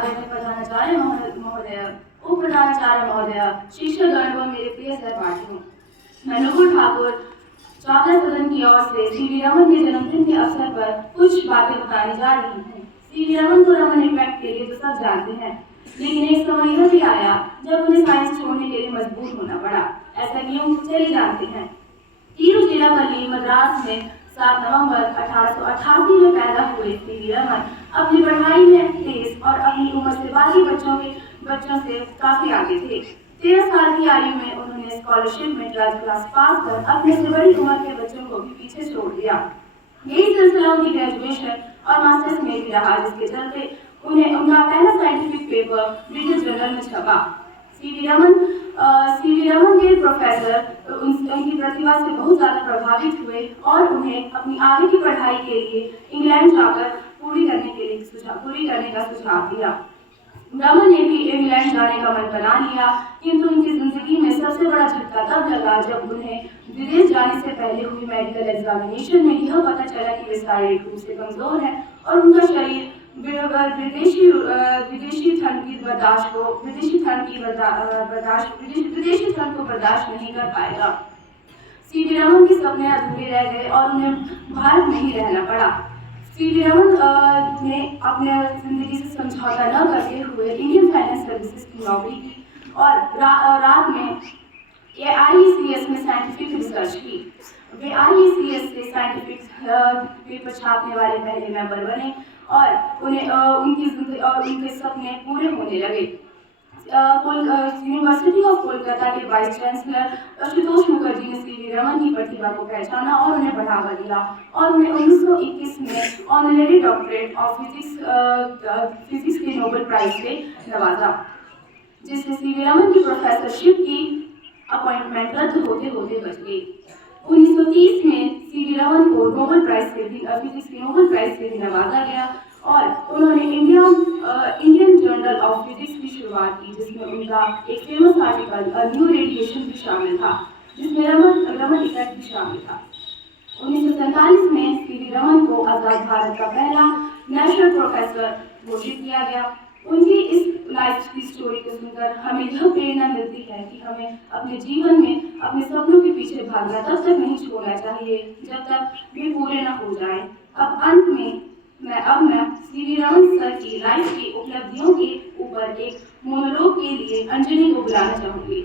आदरणीय प्रधानाचार्य महोदय, उप प्रधानाचार्य महोदय, शिक्षकगण व मेरे प्रिय सहपाठियों, मैं नुपुर ठाकुर चावला सदन की ओर से सीवी रमन के जन्मदिन के अवसर पर कुछ बातें बताने जा रही हूँ। सीवी रमन को रमन इफेक्ट के लिए तो सब जानते हैं, लेकिन एक समय यह भी आया जब उन्हें साइंस छोड़ने के लिए मजबूर होना पड़ा। ऐसा क्यों, चलिए जानते हैं। तिरुचिरापल्ली मद्रास में 7 नवंबर 1888 में पैदा हुए सीवी रमन अपनी पढ़ाई में तेज और अपनी उम्र से बाकी बच्चों से काफी आगे थे। 13 साल की आयु में उन्होंने स्कॉलरशिप में 12th क्लास पास कर अपने से बड़ी उम्र के बच्चों को भी पीछे छोड़ दिया। यही सिलसिला उनकी ग्रेजुएशन और मास्टर्स में भी रहा, जिसके चलते उन्हें उनका पहला साइंटिफिक पेपर ब्रिटिश जर्नल में छपा। सीवी रमन के प्रोफेसर उनकी प्रतिभा से बहुत ज्यादा प्रभावित हुए और उन्हें अपनी आगे की पढ़ाई के लिए इंग्लैंड जाकर पूरी करने का सुझाव दिया। रमन ने भी इंग्लैंड जाने का मन बना लिया, किंतु उनकी जिंदगी में सबसे बड़ा झटका तब लगा जब उन्हें विदेश जाने से पहले हुई मेडिकल एग्जामिनेशन में यह पता चला कि वे शारीरिक रूप से कमजोर हैं और उनका शरीर विदेशी ठंड को बर्दाश्त नहीं कर पाएगा। सीवी रमन के सपने अधूरे रह गए और उन्हें भारत में ही रहना पड़ा। सीवी रमन ने अपने जिंदगी से समझौता न करते हुए इंडियन फाइनेंस सर्विसेज की नौकरी की और रात में IECS में साइंटिफिक रिसर्च की। वे IECS से साइंटिफिक पेपर छापने वाले पहले मेंबर बने और उनके सपने पूरे होने लगे। यूनिवर्सिटी ऑफ कोलकाता के वाइस चांसलर आशुतोष मुखर्जी ने सीवी रमन की प्रतिभा को पहचाना और उन्हें बढ़ावा दिया और उन्हें 1921 में ऑनरेरी डॉक्टरेट ऑफ फिजिक्स के नोबेल प्राइज से नवाजा, जिससे सीवी रमन की प्रोफेसरशिप की अपॉइंटमेंट रद्द होते होते बच गई। 1930 में सीवी रमन को नोबेल प्राइज से भी फिजिक्स के नोबेल प्राइज से भी नवाजा गया और उन्होंने इंडियन जर्नल ऑफ फिजिक्स की शुरुआत की, जिसमें उनका एक फेमस आर्टिकल न्यू रेडिएशन भी शामिल था, जिसमें रमन इफेक्ट भी शामिल था। 1947 में सीवी रमन को आजाद भारत का पहला नेशनल प्रोफेसर घोषित किया गया। उनकी इस लाइफ की स्टोरी को सुनकर हमें यह प्रेरणा मिलती है कि हमें अपने जीवन में अपने सपनों के पीछे भागना तब तक नहीं छोड़ना चाहिए जब तक वे पूरे न हो जाएं। अब अंत में मैं सीवी रमन सर की लाइफ की उपलब्धियों के ऊपर एक मोनोलॉग के लिए अंजलि को बुलाना चाहूंगी।